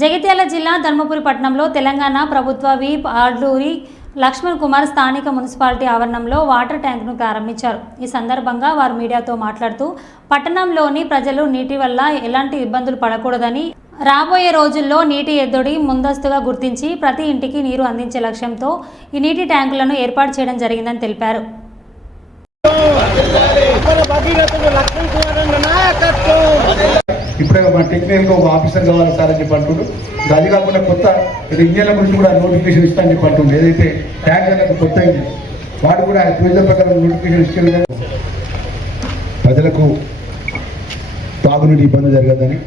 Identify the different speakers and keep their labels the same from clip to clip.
Speaker 1: జగిత్యాల జిల్లా ధర్మపురి పట్టణంలో తెలంగాణ ప్రభుత్వ వీప్ ఆర్డూరి లక్ష్మణ్ కుమార్ స్థానిక మున్సిపాలిటీ ఆవరణంలో వాటర్ ట్యాంక్ను ప్రారంభించారు. ఈ సందర్భంగా వారు మీడియాతో మాట్లాడుతూ పట్టణంలోని ప్రజలు నీటి వల్ల ఎలాంటి ఇబ్బందులు పడకూడదని రాబోయే రోజుల్లో నీటి ఎద్దడి ముందస్తుగా గుర్తించి ప్రతి ఇంటికి నీరు అందించే లక్ష్యంతో ఈ నీటి ట్యాంకులను ఏర్పాటు చేయడం జరిగిందని తెలిపారు.
Speaker 2: నాయకత్వం.
Speaker 3: ఇప్పుడే మన టెక్నికల్గా ఒక ఆఫీసర్ కావాలి సార్ అని చెప్పి అంటుండు. అది కాకుండా కొత్త ఇంజన్ల గురించి కూడా నోటిఫికేషన్ ఇస్తా అని చెప్పి అంటుండు. ఏదైతే ట్యాంకర్లకు కొత్త ఇంజిన్ వాడు కూడా ప్రజల ప్రకారం నోటిఫికేషన్ ఇచ్చే విధంగా ప్రజలకు తాగునీటి ఇబ్బంది జరగదని.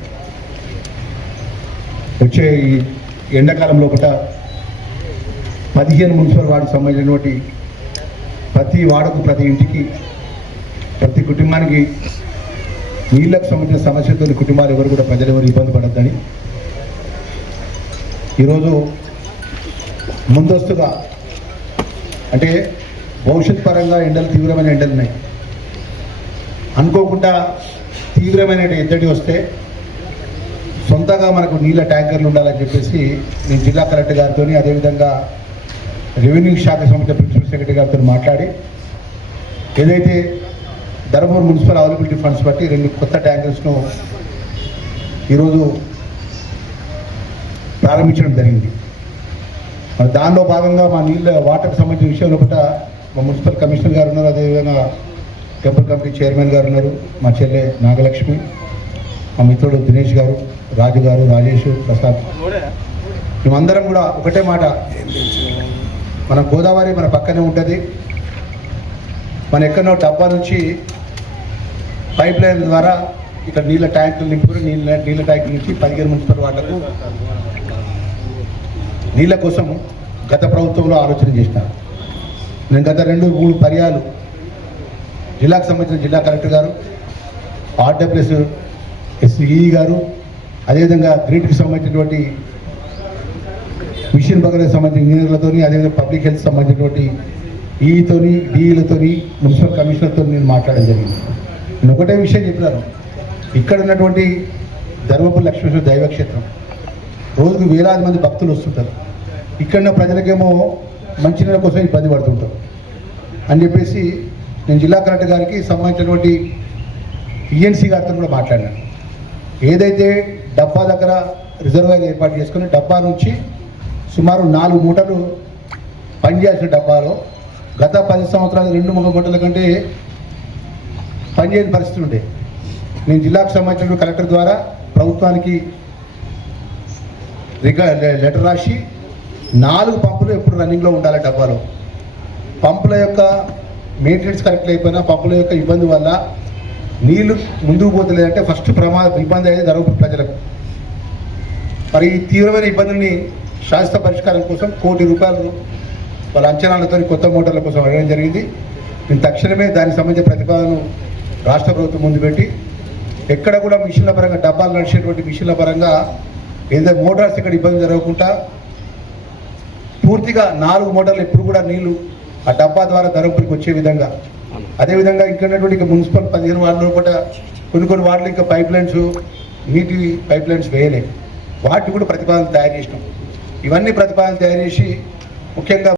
Speaker 3: వచ్చే ఈ ఎండాకాలం లోపల పదిహేను మున్సిపల్ వార్డు సంబంధించినటువంటి ప్రతి వార్డుకు ప్రతి ఇంటికి ప్రతి కుటుంబానికి నీళ్ళకు సంబంధించిన సమస్యతో కుటుంబాలు ఎవరు కూడా ప్రజలు ఎవరు ఇబ్బంది పడద్దని. ఈరోజు ముందస్తుగా అంటే భవిష్యత్ పరంగా ఎండలు తీవ్రమైన ఎండలు ఉన్నాయి. అనుకోకుండా తీవ్రమైన ఎద్దడి వస్తే సొంతంగా మనకు నీళ్ళ ట్యాంకర్లు ఉండాలని చెప్పేసి నేను జిల్లా కలెక్టర్ గారితో అదేవిధంగా రెవెన్యూ శాఖ సంబంధించిన ప్రిన్సిపల్ సెక్రటరీ గారితో మాట్లాడి ఏదైతే ధర్మవరం మున్సిపల్ అవైలబిలిటీ ఫండ్స్ బట్టి రెండు కొత్త ట్యాంకర్స్ను ఈరోజు ప్రారంభించడం జరిగింది. మరి దానిలో భాగంగా మా నీళ్ళ వాటర్కి సంబంధించిన విషయంలో పట్ల మా మున్సిపల్ కమిషనర్ గారు ఉన్నారు. అదేవిధంగా టెంపుల్ కమిటీ చైర్మన్ గారు ఉన్నారు. మా చెల్లె నాగలక్ష్మి మా మిత్రుడు దినేష్ గారు రాజు గారు రాజేష్ ప్రసాద్. మేమందరం కూడా ఒకటే మాట. మన గోదావరి మన పక్కనే ఉంటుంది. మన ఎక్కడో డబ్బా నుంచి పైప్ లైన్ ద్వారా ఇక్కడ నీళ్ళ ట్యాంకులు నింపుకుని నీళ్ళ నీళ్ళ ట్యాంకుల నుంచి పదిహేను మున్సిపల్ వాళ్ళకు నీళ్ళ కోసం గత ప్రభుత్వంలో ఆలోచన చేసినారు. నేను గత రెండు మూడు పర్యాలు జిల్లాకు సంబంధించిన జిల్లా కలెక్టర్ గారు ఆర్డబ్ల్యూఎస్ ఎస్ఈ గారు అదేవిధంగా గ్రీడ్కి సంబంధించినటువంటి మిషన్ భగీరథ సంబంధించిన ఇంజనీర్లతోని అదేవిధంగా పబ్లిక్ హెల్త్ సంబంధించినటువంటి ఈతోని డిఈలతోని మున్సిపల్ కమిషనర్తో నేను మాట్లాడడం జరిగింది. నేను ఒకటే విషయం చెప్తాను. ఇక్కడ ఉన్నటువంటి ధర్మపురి లక్ష్మీశ్వర దైవక్షేత్రం. రోజుకు వేలాది మంది భక్తులు వస్తుంటారు. ఇక్కడ ప్రజలకేమో మంచినీళ్ళ కోసం ఇబ్బంది పడుతుంటారు. అని చెప్పేసి నేను జిల్లా కలెక్టర్ గారికి సంబంధించినటువంటి ఈఎన్సీ గారితో కూడా మాట్లాడినాను ఏదైతే డబ్బా దగ్గర రిజర్వాయర్ ఏర్పాటు చేసుకుని డబ్బా నుంచి సుమారు నాలుగు మూటలు పనిచేసిన డబ్బాలో గత పది సంవత్సరాలు రెండు మూడు మూటల కంటే పనిచేయని పరిస్థితి ఉండే. నేను జిల్లాకు సంబంధించిన కలెక్టర్ ద్వారా ప్రభుత్వానికి లెటర్ రాసి నాలుగు పంపులు ఎప్పుడు రన్నింగ్లో ఉండాలి డబ్బాలో. పంపుల యొక్క మెయింటెనెన్స్ కరెక్ట్ అయిపోయినా పంపుల యొక్క ఇబ్బంది వల్ల నీళ్ళు ముందుకు పోతలేదంటే ఫస్ట్ ప్రమాద ఇబ్బంది అయ్యేది ధర్మపురి ప్రజలకు. మరి ఈ తీవ్రమైన ఇబ్బందిని శాశ్వత పరిష్కారం కోసం కోటి రూపాయలు వాళ్ళ అంచనాలతో కొత్త మోటార్ల కోసం అడగడం జరిగింది. నేను తక్షణమే దానికి సంబంధించిన ప్రతిపాదనను రాష్ట్ర ప్రభుత్వం ముందు పెట్టి ఎక్కడ కూడా మిషన్ల పరంగా డబ్బాలు నడిచేటువంటి మిషన్ల పరంగా ఏదైతే మోటార్స్ ఇక్కడ ఇబ్బంది జరగకుండా పూర్తిగా నాలుగు మోటార్లు ఎప్పుడు కూడా నీళ్ళు ఆ డబ్బా ద్వారా ధరంపురికి వచ్చే విధంగా. అదేవిధంగా ఇక్కడ ఉన్నటువంటి మున్సిపల్ పదిహేను వార్డులో కూడా కొన్ని కొన్ని వార్డులు ఇంకా పైప్ లైన్స్ నీటి పైప్ లైన్స్ వేయలేదు. వాటిని కూడా ప్రతిపాదన తయారు చేసినాం. ఇవన్నీ ప్రతిపాదన తయారు చేసి ముఖ్యంగా